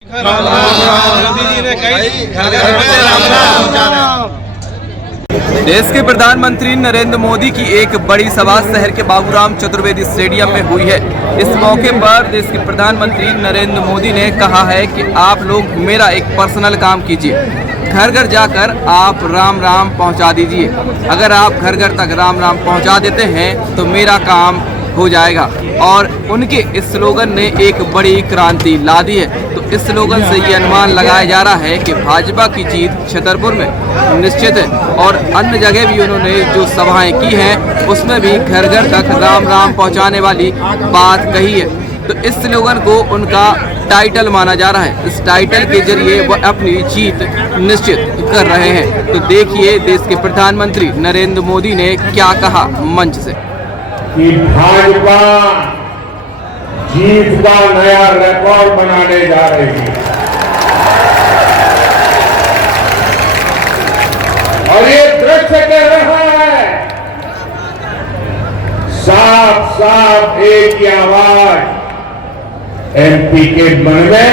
देश के प्रधानमंत्री नरेंद्र मोदी की एक बड़ी सभा शहर के बाबूराम चतुर्वेदी स्टेडियम में हुई है। इस मौके पर देश के प्रधानमंत्री नरेंद्र मोदी ने कहा है कि आप लोग मेरा एक पर्सनल काम कीजिए, घर घर जाकर आप राम राम पहुंचा दीजिए। अगर आप घर घर तक राम राम पहुंचा देते हैं तो मेरा काम हो जाएगा। और उनके इस स्लोगन ने एक बड़ी क्रांति ला दी है। तो इस स्लोगन से ये अनुमान लगाया जा रहा है कि भाजपा की जीत छतरपुर में निश्चित है। और अन्य जगह भी उन्होंने जो सभाएं की हैं उसमें भी घर घर तक राम राम पहुंचाने वाली बात कही है। तो इस स्लोगन को उनका टाइटल माना जा रहा है। इस टाइटल के जरिए वह अपनी जीत निश्चित कर रहे हैं। तो देखिए देश के प्रधानमंत्री नरेंद्र मोदी ने क्या कहा मंच से कि भाजपा जीत का नया रिकॉर्ड बनाने जा रही है और ये दृश्य कह रहा है साफ साफ एक ही आवाज एमपी के मन में,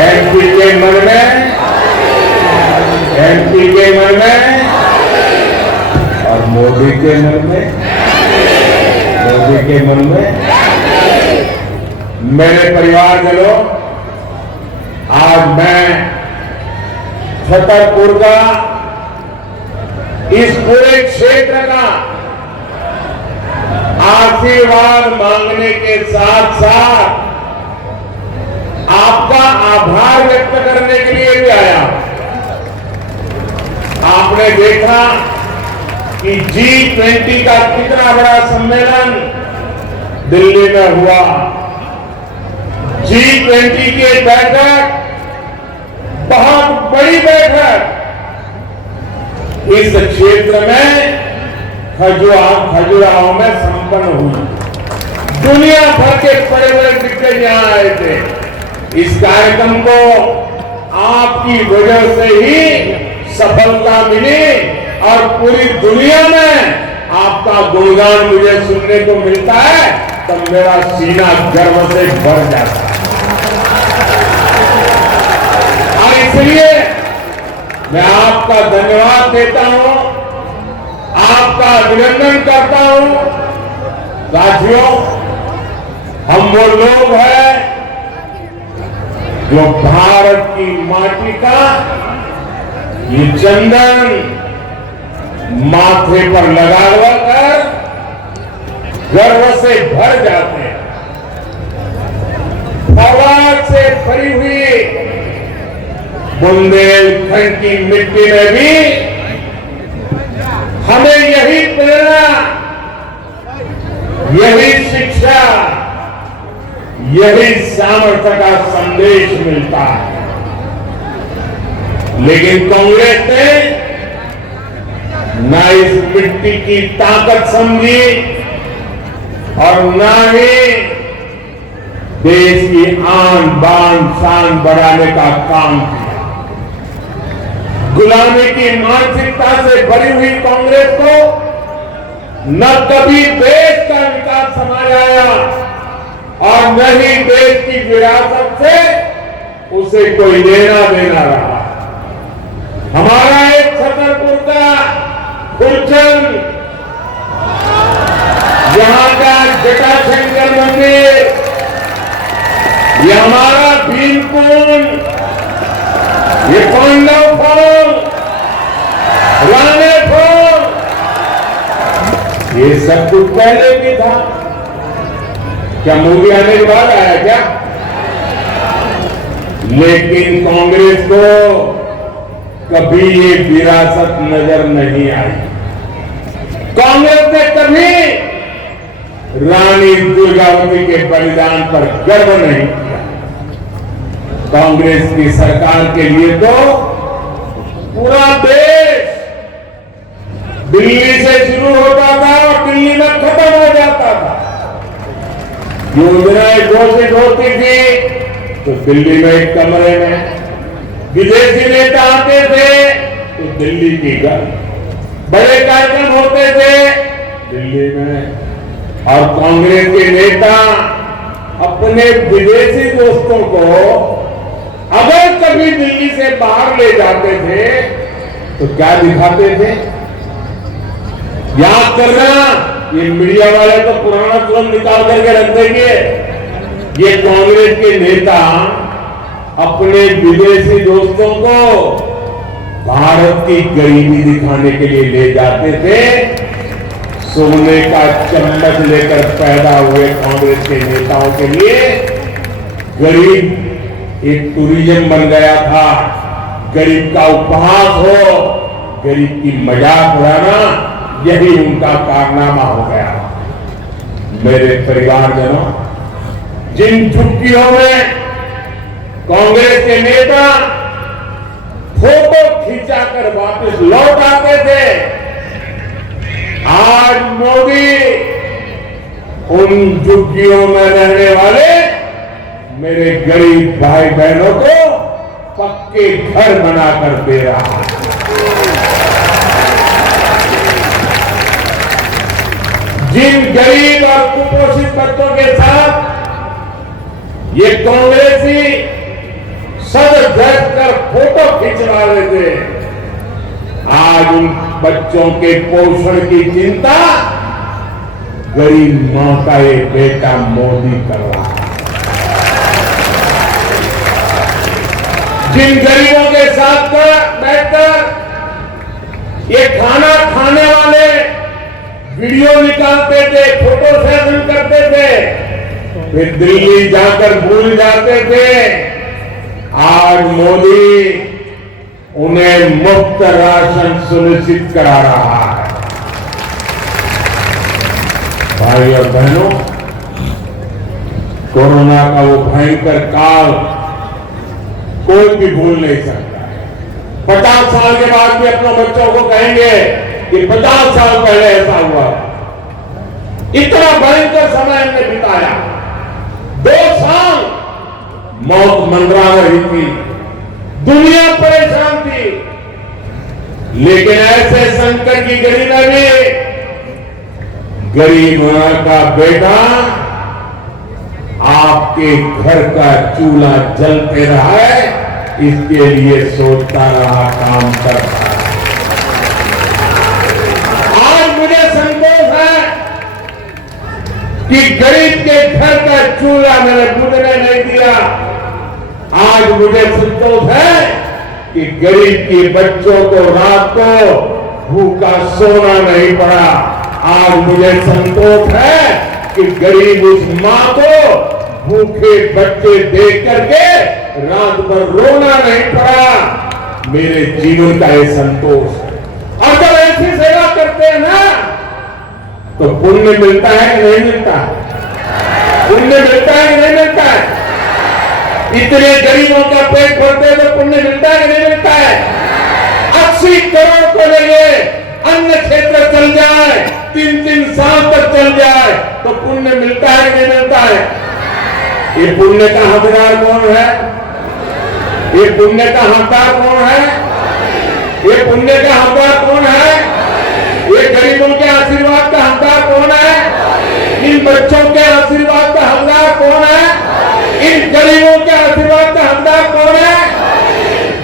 एमपी के मन में, एमपी के मन में और मोदी के मन में, मोदी के मन में। मेरे परिवारजनों, आज मैं छतरपुर का इस पूरे क्षेत्र का आशीर्वाद मांगने के साथ साथ आपका आभार व्यक्त करने के लिए भी आया। आपने देखा कि G20 का कितना बड़ा सम्मेलन दिल्ली में हुआ। G20 की बैठक बहुत बड़ी बैठक इस क्षेत्र में खजुराहो में संपन्न हुई। दुनिया भर के बड़े बड़े दिग्गज यहां आए थे। इस कार्यक्रम को आपकी वजह से ही सफलता मिली और पूरी दुनिया में आपका गुणगान मुझे सुनने को मिलता है तो मेरा सीना गर्व से भर जाता है। और इसलिए मैं आपका धन्यवाद देता हूं, आपका अभिनंदन करता हूं। साथियों, हम वो लोग हैं जो भारत की माटी का ये चंदन माथे पर लगा कर गर्व से भर जाते हैं। फवाद से भरी हुई बुंदेलखंड की मिट्टी में भी हमें यही प्रेरणा, यही शिक्षा, यही सामर्थ्य का संदेश मिलता है। लेकिन कांग्रेस ने न इस मिट्टी की ताकत समझी और न ही देश की आन बान शान बढ़ाने का काम किया। गुलामी की मानसिकता से भरी हुई कांग्रेस को न कभी देश का विकास समझ आया और न ही देश की विरासत से उसे कोई लेना देना रहा। हमारा एक छतरपुर का फुलचंद, यहां का जटाशंकर मंदिर, ये हमारा भीमकुंड, ये पांडव फॉल, राणे फॉल, ये सब कुछ पहले भी था। क्या मोदी आने के बाद आया क्या? लेकिन कांग्रेस को कभी ये विरासत नजर नहीं आई। कांग्रेस ने कभी रानी दुर्गावती के बलिदान पर गर्व नहीं किया। कांग्रेस की सरकार के लिए तो पूरा देश दिल्ली से शुरू होता था और दिल्ली में खत्म हो जाता था। योजनाएं घोषित होती थी तो दिल्ली में एक कमरे में, विदेशी नेता आते थे तो दिल्ली की घर, बड़े कार्यक्रम होते थे दिल्ली में, और कांग्रेस के नेता अपने विदेशी दोस्तों को अगर कभी दिल्ली से बाहर ले जाते थे तो क्या दिखाते थे? याद करना, ये मीडिया वाले तो पुराना फिल्म निकाल करके रख देंगे। ये कांग्रेस के नेता अपने विदेशी दोस्तों को भारत की गरीबी दिखाने के लिए ले जाते थे। सोने का चम्मच लेकर पैदा हुए कांग्रेस के नेताओं के लिए गरीब एक टूरिज्म बन गया था। गरीब का उपहास हो, गरीब की मजाक उड़ाना, यही उनका कारनामा हो गया। मेरे परिवारजनों, जिन झुग्गियों में कांग्रेस के नेता फोटो खिंचाकर वापस लौट आते थे, आज मोदी उन झुग्गियों में रहने वाले मेरे गरीब भाई बहनों को पक्के घर बनाकर दे रहा है। जिन गरीब और कुपोषित बच्चों के साथ ये कांग्रेसी सद धज कर फोटो खिंचवा रहे थे, आज उन बच्चों के पोषण की चिंता गरीब मां का ये बेटा मोदी कर रहा है। जिन गरीबों के साथ बैठकर ये खाना खाने वाले वीडियो निकालते थे, फोटो सेशन करते थे, फिर दिल्ली जाकर भूल जाते थे, आज मोदी उन्हें मुफ्त राशन सुनिश्चित करा रहा है। भाई और बहनों, कोरोना का वो भयंकर काल कोई भी भूल नहीं सकता है। 50 साल के बाद भी अपने बच्चों को कहेंगे कि 50 साल पहले ऐसा हुआ। इतना भयंकर समय हमने बिताया। 2 साल मौत मंडरा रही थी, दुनिया परेशान थी, लेकिन ऐसे संकट की घड़ी में भी गरीब का बेटा आपके घर का चूल्हा जलते रहा है, इसके लिए सोचता रहा, काम करता रहा। आज मुझे संतोष है कि गरीब के घर का चूल्हा मैंने बुझने नहीं दिया। आज मुझे संतोष है कि गरीब के बच्चों को रात को भूखा सोना नहीं पड़ा। आज मुझे संतोष है कि गरीब उस मां को भूखे बच्चे देख करके रात भर रोना नहीं पड़ा। मेरे जीवन का ये संतोष है। और जब ऐसी सेवा करते हैं ना, तो पुण्य मिलता है कि नहीं मिलता है? पुण्य मिलता है कि नहीं मिलता है? इतने गरीबों का पेट भरते तो पुण्य मिलता है कि नहीं मिलता है? 80 करोड़ को लेंगे, अन्य क्षेत्र चल जाए, 3-3 साल तक चल जाए, तो पुण्य मिलता है कि नहीं मिलता है? ये पुण्य का हकदार कौन है? ये पुण्य का हकदार कौन है? ये पुण्य का हकदार कौन है? ये गरीबों के आशीर्वाद का हकदार कौन है? इन बच्चों के आशीर्वाद का हकदार कौन है? इन गरीबों के आशीर्वाद का हकदार कौन है?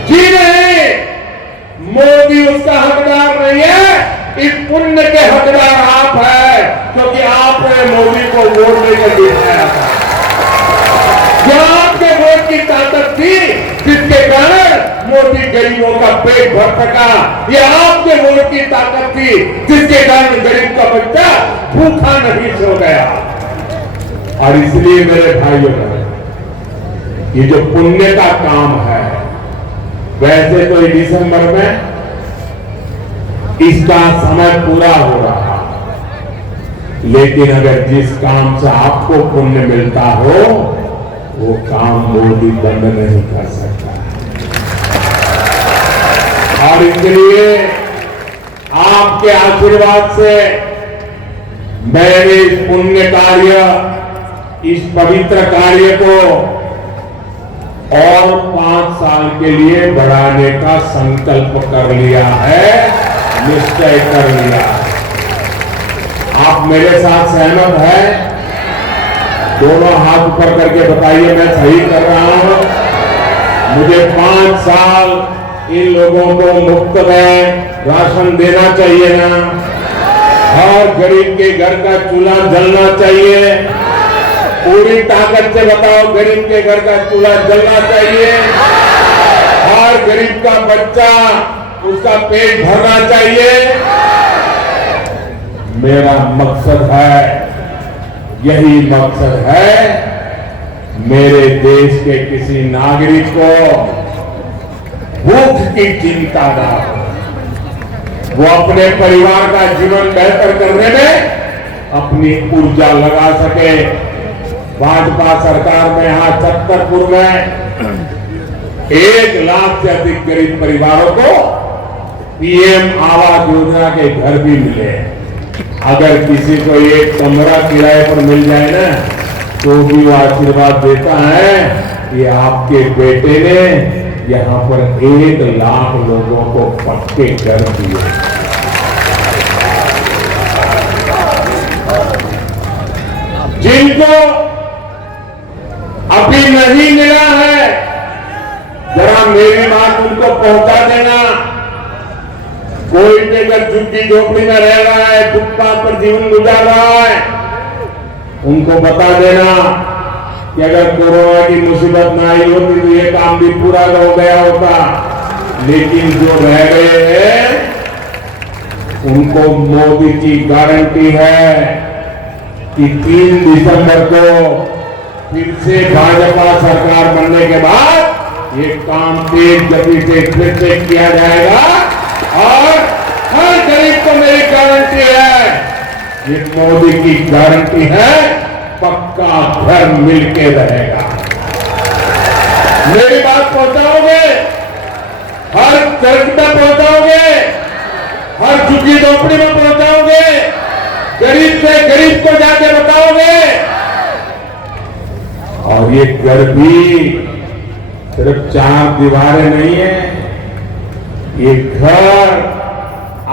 जी नहीं, मोदी उसका हकदार नहीं है। इस पुण्य के हकदार आप है, क्योंकि आपने मोदी को वोट देकर दिखाया था। जो आपके वोट की ताकत थी, जिसके कारण मोदी गरीबों का पेट भर सका, ये आपके वोट की ताकत थी, जिसके कारण गरीब का बच्चा भूखा नहीं सो गया। और इसलिए मेरे भाइयों, ये जो पुण्य का काम है, वैसे तो दिसंबर में इसका समय पूरा हो रहा, लेकिन अगर जिस काम से आपको पुण्य मिलता हो, वो काम मोदी बंद नहीं कर सकता। और इसके लिए आपके आशीर्वाद से मैंने इस पुण्य कार्य, इस पवित्र कार्य को और 5 साल के लिए बढ़ाने का संकल्प कर लिया है, निश्चय कर लिया। आप मेरे साथ सहमत हैं? दोनों हाथ ऊपर करके बताइए मैं सही कर रहा हूं। मुझे 5 साल इन लोगों को मुफ्त में राशन देना चाहिए ना? हर गरीब के घर का चूल्हा जलना चाहिए। पूरी ताकत से बताओ, गरीब के घर का चूल्हा जलना चाहिए। हर गरीब का बच्चा, उसका पेट भरना चाहिए। मेरा मकसद है, यही मकसद है, मेरे देश के किसी नागरिक को भूख की चिंता ना हो, वो अपने परिवार का जीवन बेहतर करने में अपनी ऊर्जा लगा सके। भाजपा सरकार में यहां छतरपुर में 1 लाख से अधिक गरीब परिवारों को पीएम आवास योजना के घर भी मिले। अगर किसी को एक कमरा किराए पर मिल जाए ना, तो भी वो आशीर्वाद देता है कि आपके बेटे ने यहां पर 1 लाख लोगों को पक्के घर दिए। जिनको अभी नहीं मिला है, जरा मेरी बात उनको पहुंचा देना। कोई भी अगर झुग्गी झोपड़ी में रह रहा है, फुटपाथ पर जीवन गुजार रहा है, उनको बता देना कि अगर कोरोना की मुसीबत ना आई होती तो ये काम भी पूरा हो गया होता। लेकिन जो रह गए हैं, उनको मोदी की गारंटी है कि 3 दिसंबर को फिर से भाजपा सरकार बनने के बाद ये काम तेज गति से फिर से किया जाएगा। और हर गरीब को मेरी गारंटी है, ये मोदी की गारंटी है, पक्का घर मिलके रहेगा। मेरी बात पहुंचाओगे, हर चर्च में पहुंचाओगे, हर झुग्गी झोपड़ी में पहुंचाओगे, गरीब से गरीब को जाके बताओगे। और ये घर भी सिर्फ 4 दीवारें नहीं है, ये घर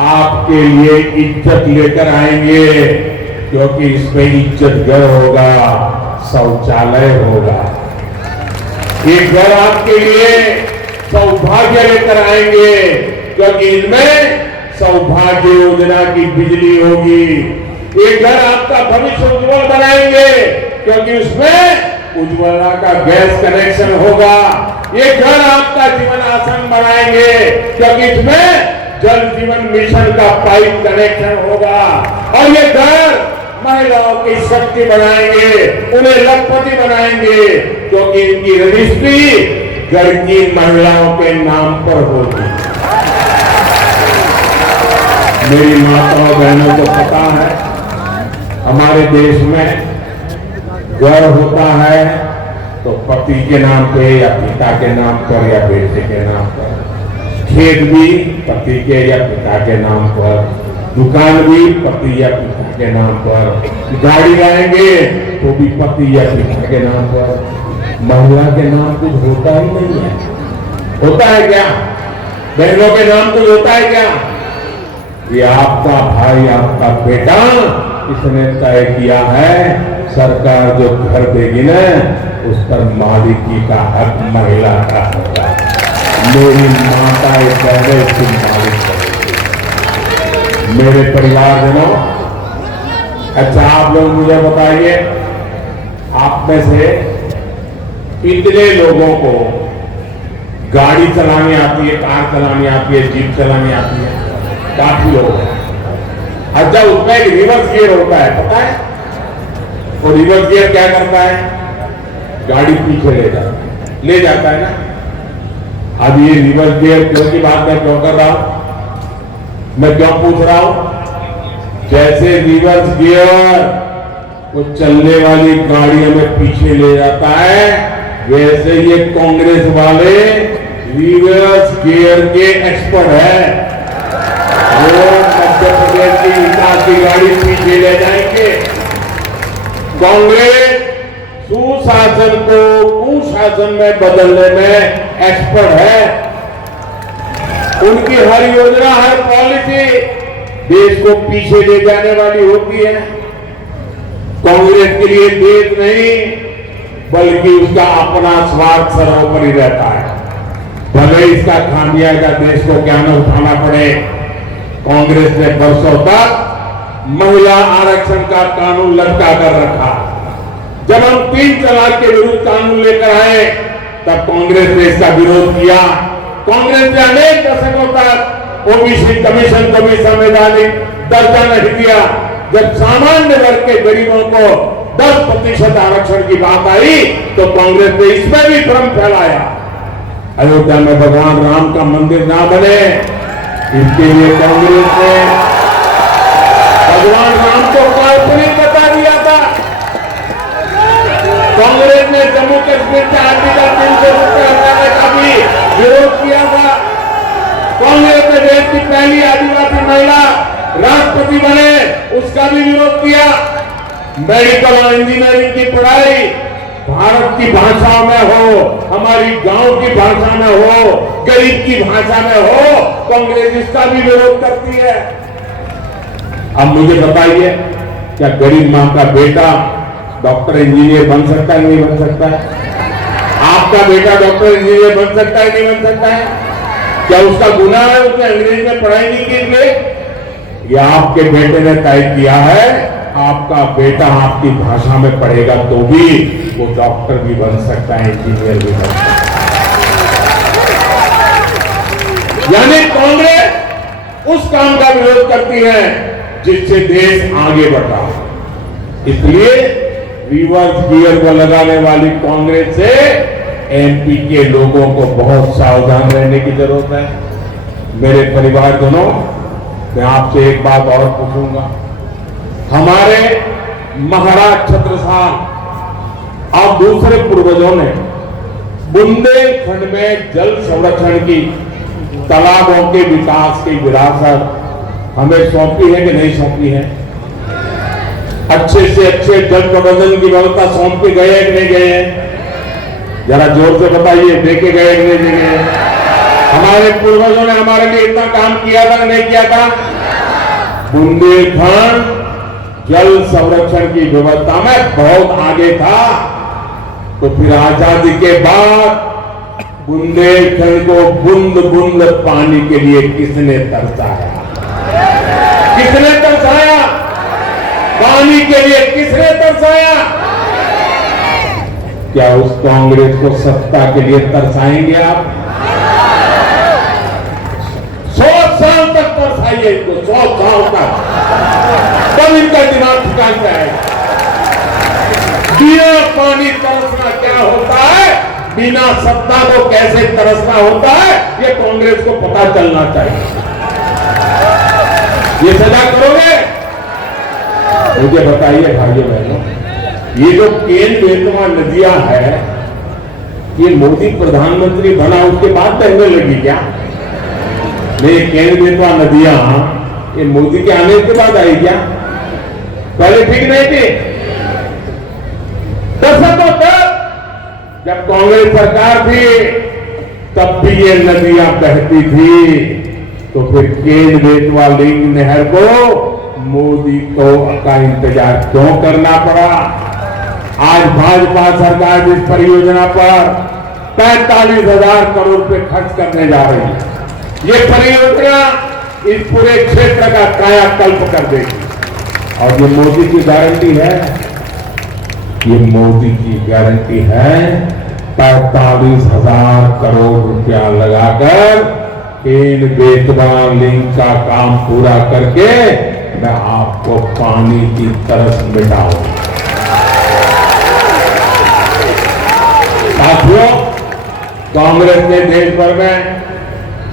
आपके लिए इज्जत लेकर आएंगे, क्योंकि इसमें इज्जत घर होगा, शौचालय होगा। ये घर आपके लिए सौभाग्य लेकर आएंगे, क्योंकि इनमें सौभाग्य योजना की बिजली होगी। ये घर आपका भविष्य उज्जवल बनाएंगे, क्योंकि उसमें उज्ज्वला का गैस कनेक्शन होगा। ये घर आपका जीवन आसान बनाएंगे, क्योंकि इसमें जल जीवन मिशन का पाइप कनेक्शन होगा। और ये घर महिलाओं की शक्ति बनाएंगे, उन्हें लखपति बनाएंगे, क्योंकि इनकी रजिस्ट्री घर की महिलाओं के नाम पर होगी। मेरी माताओं बहनों को पता है, हमारे देश में घर होता है तो पति के नाम पे या पिता के नाम पर या बेटे के नाम पर, खेत भी पति के या पिता के नाम पर, दुकान भी पति या पिता के नाम पर, गाड़ी लाएंगे तो भी पति या पिता के नाम पर। महिला के नाम कुछ होता ही नहीं है। होता है क्या? बहनों के नाम कुछ होता है क्या? ये आपका भाई, आपका बेटा, इसने तय किया है सरकार जो घर देगी ना, उस पर मालिकी का हक महिला का होगा। मेरी माता पहले उसकी मालिक करेगी। मेरे परिवारजनों, अच्छा आप लोग मुझे बताइए, आप में से कितने लोगों को गाड़ी चलानी आती है, कार चलानी आती है, जीप चलानी आती है? काफी लोग हैं। अच्छा, उसमें एक रिवर्स गियर होता है, पता है? और रिवर्स गियर क्या करता है? गाड़ी पीछे ले जाता है ना। अब ये रिवर्स गियर क्यों की बात मैं क्यों कर रहा हूं, मैं क्यों पूछ रहा हूं? जैसे रिवर्स गियर वो चलने वाली गाड़ियों में पीछे ले जाता है, वैसे ये कांग्रेस वाले रिवर्स गियर के एक्सपर्ट है। वो मध्य प्रदेश की विकास की गाड़ी पीछे ले जाएंगे। कांग्रेस सुशासन को कुशासन में बदलने में एक्सपर्ट है। उनकी हर योजना, हर पॉलिसी देश को पीछे ले जाने वाली होती है। कांग्रेस के लिए देश नहीं बल्कि उसका अपना स्वार्थ सर्वोपरि रहता है। भले इसका खामियाजा देश को क्या न उठाना पड़े, कांग्रेस ने वर्षों तक महिला आरक्षण का कानून लटका कर रखा। जब हम 3 तलाक के विरुद्ध कानून लेकर आए तब कांग्रेस ने इसका विरोध किया। कांग्रेस ने अनेक दशकों तक ओबीसी कमीशन को भी संवैधानिक दर्जा नहीं दिया। जब सामान्य वर्ग के गरीबों को 10% आरक्षण की बात आई तो कांग्रेस ने इसमें भी भ्रम फैलाया। अयोध्या में भगवान राम का मंदिर ना बने, इसके लिए कांग्रेस ने भगवान राम को काल्पनिक बता दिया था। कांग्रेस ने जम्मू कश्मीर के आर्टिकल 370 हटाने का भी विरोध किया था। कांग्रेस ने देश की पहली आदिवासी महिला राष्ट्रपति बने, उसका भी विरोध किया। मेडिकल और इंजीनियरिंग की पढ़ाई भारत की भाषा में हो, हमारी गांव की भाषा में हो, गरीब की भाषा में हो, कांग्रेस इसका भी विरोध करती है। अब मुझे बताइए, क्या गरीब मां का बेटा डॉक्टर इंजीनियर बन सकता है नहीं बन सकता है? आपका बेटा डॉक्टर इंजीनियर बन सकता है नहीं बन सकता है? क्या उसका गुनाह है उसने अंग्रेजी में पढ़ाई नहीं की इसलिए? या आपके बेटे ने तय किया है आपका बेटा आपकी भाषा में पढ़ेगा तो भी वो डॉक्टर भी बन सकता है, इंजीनियर भी बन सकता है। यानी कांग्रेस उस काम का विरोध करती है जिससे देश आगे बढ़ा। इसलिए रिवर्स गियर को लगाने वाली कांग्रेस से एमपी के लोगों को बहुत सावधान रहने की जरूरत है। मेरे परिवारजनों, मैं आपसे एक बात और पूछूंगा। हमारे महाराज छत्रसाल और दूसरे पूर्वजों ने बुंदेलखंड में जल संरक्षण की, तालाबों के विकास की विरासत हमें सौंपी है कि नहीं सौंपी है? अच्छे से अच्छे जल प्रबंधन की व्यवस्था सौंप के गए कि नहीं गए हैं? जरा जोर से बताइए, देखे गए कि नहीं देखे? हमारे पूर्वजों ने हमारे लिए इतना काम किया था कि नहीं किया था? बुंदेलखंड जल संरक्षण की व्यवस्था में बहुत आगे था। तो फिर आजादी के बाद बुंदेलखंड को बूंद बूंद पानी के लिए किसने तरसाया? किसने तरसाया? पानी के लिए किसने तरसाया? क्या उस कांग्रेस को सत्ता के लिए तरसाएंगे आप? 100 साल तक तरसाइए इसको, 100 साल तक, तब इनका दिमाग ठिकान जाएगा। बिना पानी तरसना क्या होता है, बिना सत्ता को कैसे तरसना होता है, ये कांग्रेस को पता चलना चाहिए। ये सजा करोगे? मुझे बताइए भाइयों बहनों, ये जो केन बेतवा नदियां है, ये मोदी प्रधानमंत्री बना उसके बाद बहने लगी क्या? नहीं, केन बेतवा नदियां ये मोदी के आने के बाद आई क्या? पहले ठीक नहीं थी? दशकों तक जब कांग्रेस सरकार थी तब भी ये नदियां बहती थी। तो फिर केन बेतवा लिंक नहर को मोदी को का इंतजार क्यों करना पड़ा? आज भाजपा सरकार जिस परियोजना पर 45,000 करोड़ रुपए खर्च करने जा रही है, ये परियोजना इस पूरे क्षेत्र का कायाकल्प कर देगी। और ये मोदी की गारंटी है, ये मोदी की गारंटी है। 45,000 करोड़ रुपया लगाकर केन बेतवा लिंक का काम पूरा करके मैं आपको पानी की तरस मिटाऊंगा। साथियों, कांग्रेस ने देश भर में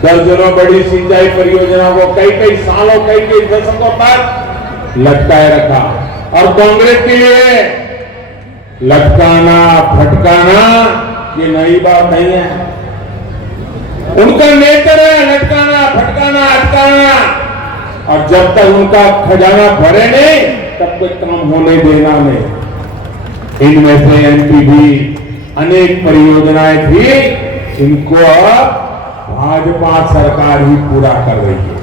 दर्जनों बड़ी सिंचाई परियोजनाओं को कई सालों, कई दशकों तक लटकाए रखा। और कांग्रेस के लिए लटकाना फटकाना ये नई बात नहीं है। उनका नेचर है लटकाना फटकाना अटकाना, और जब तक उनका खजाना भरे नहीं तब कोई काम होने देना नहीं। इनमें से एमपी भी अनेक परियोजनाएं थी, इनको अब भाजपा सरकार ही पूरा कर रही है।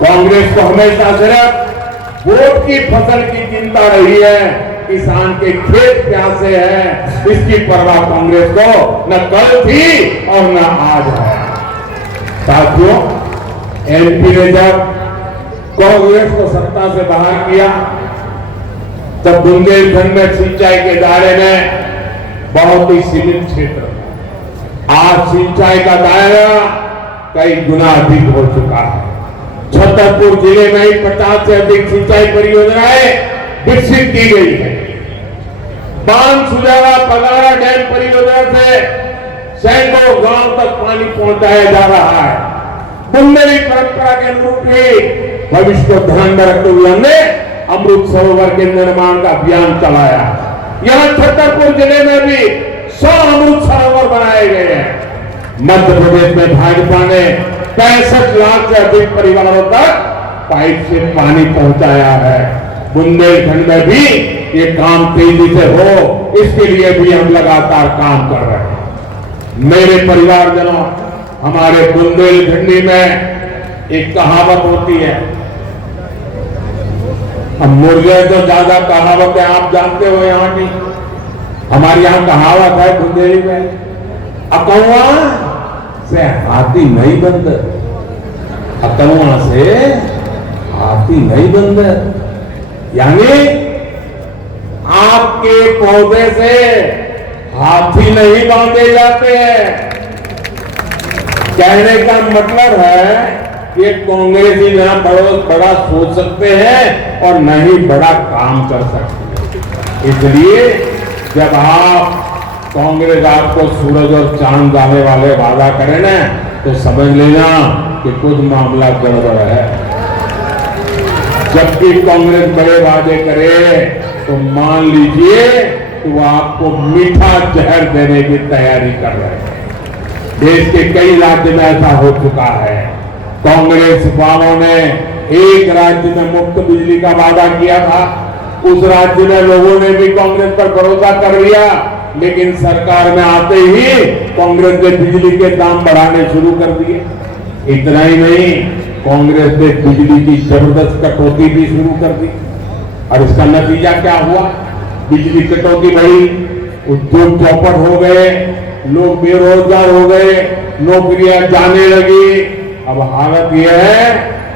कांग्रेस को हमेशा सिर्फ वोट की फसल की चिंता रही है, किसान के खेत प्यासे हैं, इसकी परवाह कांग्रेस को न कल थी और न आज है। साथियों, एमपी ने जब कांग्रेस को सत्ता से बाहर किया तब बुंदेलखंड में सिंचाई के दायरे में बहुत ही सीमित क्षेत्र था। आज सिंचाई का दायरा कई गुना अधिक हो चुका है। छतरपुर जिले में ही 50 से अधिक सिंचाई परियोजनाएं विकसित की गई है। बांध सुजारा पगारा डैम परियोजना से सैकड़ों गांव तक पानी पहुंचाया जा रहा है। बुंदेली परंपरा के अनुरूप ही भविष्य को ध्यान में रखते हुए हमने अमृत सरोवर के निर्माण का अभियान चलाया। यहां छतरपुर जिले में भी 100 अमृत सरोवर बनाए गए हैं। मध्य प्रदेश में भाजपा ने 65 लाख से अधिक परिवारों तक पाइप से पानी पहुंचाया है। बुंदेलखंड में भी ये काम तेजी से हो, इसके लिए भी हम लगातार काम कर रहे हैं। मेरे परिवारजनों, हमारे बुंदेलखंडी में एक कहावत होती है, अब मुर्गे तो ज्यादा कहावत है आप जानते हो यहाँ की। हमारे यहाँ कहावत है बुंदेली में, अकौआ से हाथी नहीं बंदर, अकौआ से हाथी नहीं बंदर। यानी आपके पौधे से हाथी नहीं बांधे जाते हैं। कहने का मतलब है कि कांग्रेसी ना बड़ा सोच सकते हैं और नहीं बड़ा काम कर सकते। इसलिए जब आप कांग्रेस आपको सूरज और चांद डालने वाले वादा करें ना, तो समझ लेना कि कुछ मामला गड़बड़ है। जब भी कांग्रेस बड़े वादे करे तो मान लीजिए कि वो आपको मीठा जहर देने की तैयारी कर रहे हैं। देश के कई राज्य में ऐसा हो चुका है। कांग्रेस वालों ने एक राज्य में मुफ्त बिजली का वादा किया था, उस राज्य में लोगों ने भी कांग्रेस पर भरोसा कर लिया, लेकिन सरकार में आते ही कांग्रेस ने बिजली के दाम बढ़ाने शुरू कर दिए। इतना ही नहीं, कांग्रेस ने बिजली की जबरदस्त कटौती भी शुरू कर दी और इसका नतीजा क्या हुआ? बिजली कटौती बढ़ी, उद्योग चौपट हो गए, लोग बेरोजगार हो गए, नौकरियां जाने लगी। अब हालत यह है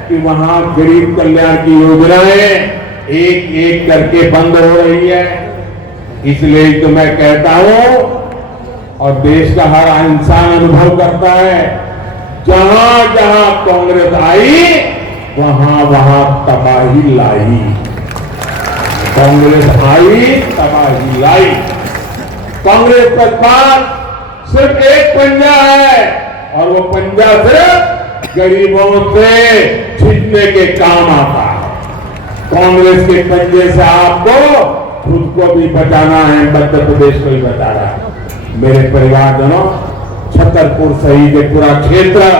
कि वहां गरीब कल्याण की योजनाएं एक एक करके बंद हो रही है। इसलिए तो मैं कहता हूं और देश का हर इंसान अनुभव करता है, जहां जहां कांग्रेस आई वहां वहां तबाही लाई। कांग्रेस आई, तबाही लाई। कांग्रेस के पास सिर्फ एक पंजा है और वो पंजा सिर्फ गरीबों से छीनने के काम आता है। कांग्रेस के पंजे से आपको खुद को भी बचाना है, मध्य प्रदेश को भी बचाना है। मेरे परिवारजनों, छतरपुर सहित पूरा क्षेत्र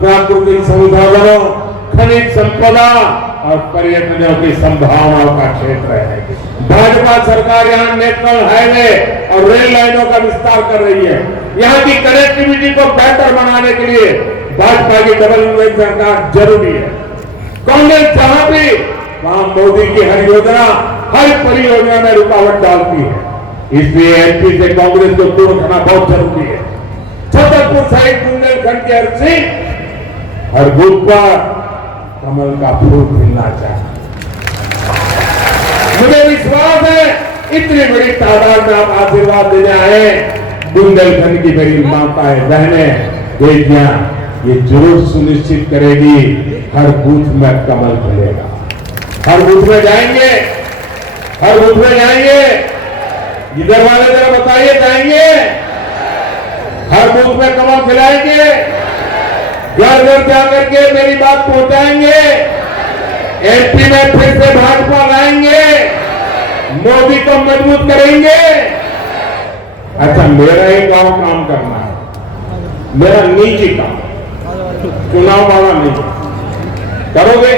प्राकृतिक संसाधनों, खनिज संपदा और पर्यटनों की संभावनाओं का क्षेत्र है। भाजपा सरकार यहाँ नेशनल हाईवे और रेल लाइनों का विस्तार कर रही है। यहाँ की कनेक्टिविटी को बेहतर बनाने के लिए भाजपा की डबल इंजन सरकार जरूरी है। कांग्रेस जहां भी वहां मोदी की हर योजना, हर परियोजना में रुकावट डालती है। इसलिए एमपी से कांग्रेस को दूर रखना बहुत जरूरी है। छतरपुर सहित बुंदेलखंड की हर सीट, हर बूथ पर कमल का फूल खिलना चाहिए। मुझे विश्वास है इतनी बड़ी तादाद में आप आशीर्वाद देने आए। बुंदेलखंड की मेरी माताएं, बहनें, बेटियां ये जरूर सुनिश्चित करेगी हर बूथ में कमल खिलेगा। हर बूथ में जाएंगे, हर बूथ में जाएंगे। इधर वाले जरा बताइए, जाएंगे? हर बूथ में कमल खिलाएंगे, घर घर जाकर के मेरी बात पहुंचाएंगे। एमपी में फिर से भाजपा लाएंगे, मोदी को मजबूत करेंगे। अच्छा, मेरा एक और काम करना है, मेरा निजी काम, चुनाव वाला नहीं। करोगे?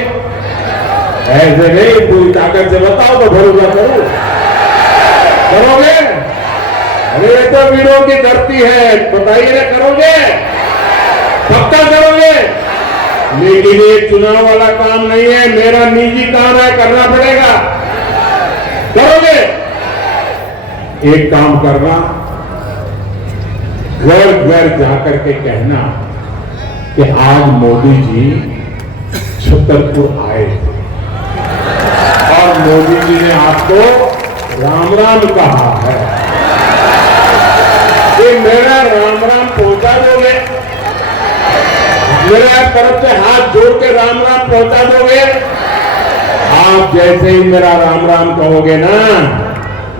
ऐसे नहीं, पूरी ताकत से बताओ तो भरोसा करो। करोगे? अरे ये तो वीरों की धरती है, बताइए ना, करोगे? पक्का करोगे? लेकिन ये चुनाव वाला काम नहीं है, मेरा निजी काम है, करना पड़ेगा। करोगे? एक काम करना, घर घर जाकर के कहना कि आज मोदी जी छतरपुर आए थे और मोदी जी ने आपको राम राम कहा है। कि मेरा राम राम पहुंचा दोगे? मेरा तरफ से हाथ जोड़ के राम राम पहुंचा दोगे? आप जैसे ही मेरा राम राम कहोगे ना,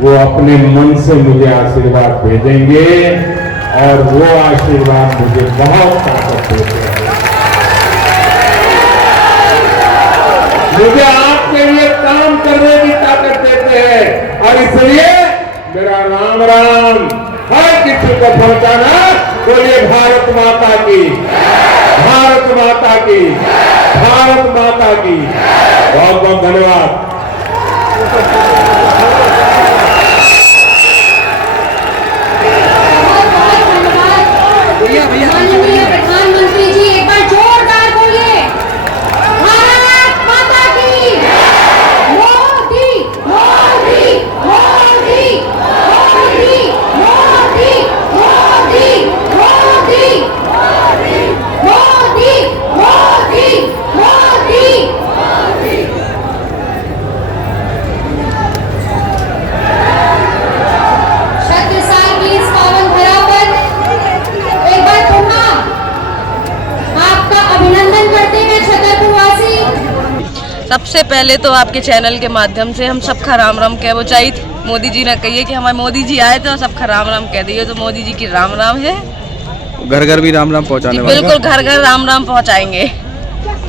वो अपने मन से मुझे आशीर्वाद भेजेंगे और वो आशीर्वाद मुझे बहुत ताकत देते हैं। मुझे आपके लिए काम करने की ताकत देते हैं और इसलिए मेरा राम राम हर किसी को पहुंचाना। बोलिए भारत माता की, भारत माता की, भारत माता की। बहुत बहुत धन्यवाद। माननीय प्रधानमंत्री जी, एक बार जोरदार बोलिए, भारत माता की। मोदी मोदी मोदी मोदी मोदी मोदी मोदी मोदी मोदी मोदी मोदी। छत्रसाल की इस पावन धरा पर एक बार पुनः आपका अभिनंदन करते हैं छतरपुरवासी। सबसे पहले तो आपके चैनल के माध्यम से हम सबका राम राम कहना चाहिए। मोदी जी ने कहिए कि हमारे मोदी जी आए तो सबका राम राम कह दिए, तो मोदी जी की राम राम है। घर घर भी राम राम पहुंचाने वाले, बिल्कुल घर घर राम राम पहुंचाएंगे।